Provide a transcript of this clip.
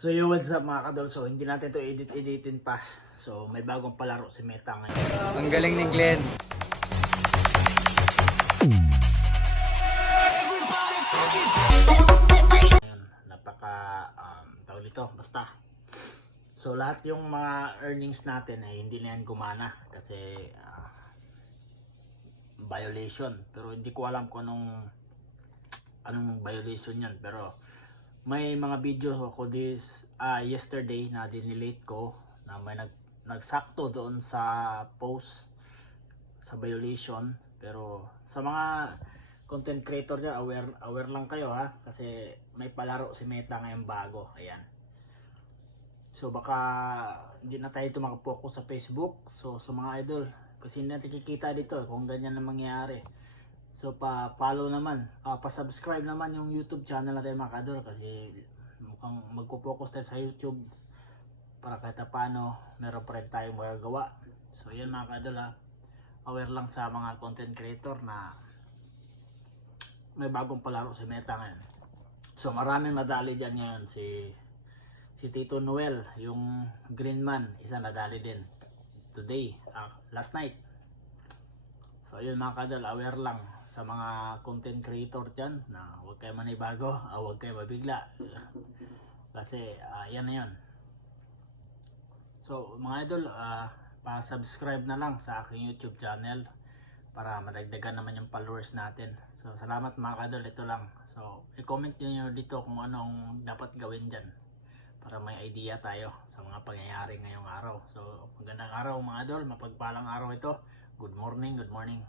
So yo, what's up mga kadol? So hindi natin to editin pa. So may bagong palaro si Meta ngayon. Ang galing ni Glenn. Ngayon, napaka tawag dito, basta. So lahat yung mga earnings natin ay hindi na yan gumana kasi violation. Pero hindi ko alam kung anong violation yan. Pero may mga video ako yesterday na dinelete ko na may nagsakto doon sa post sa violation. Pero sa mga content creator dyan, aware lang kayo ha, kasi may palaro si Meta ngayon bago. Ayan, so baka hindi na tayo makapokus sa Facebook. So sa mga idol, kasi hindi natin kikita dito kung ganyan na mangyayari. So pa-follow naman, pa-subscribe naman yung YouTube channel natin mga kadol, kasi mukhang magpo-focus tayo sa YouTube para kahit paano meron pa rin tayong magagawa. So yan mga kadol ha, aware lang sa mga content creator na may bagong palaro si Meta ngayon. So maraming nadali dyan ngayon, si Tito Noel, yung Green Man, isa nadali din today, last night. So yun mga kadol, aware lang sa mga content creator dyan na huwag kayo manibago, huwag kayo mabigla kasi yan na yun. So mga idol, pa-subscribe na lang sa aking YouTube channel para madagdagan naman yung followers natin. So salamat mga kadol, ito lang. So i-comment nyo dito kung anong dapat gawin dyan para may idea tayo sa mga pangyayari ngayong araw. So magandang araw mga idol, mapagpalang araw ito. Good morning, good morning.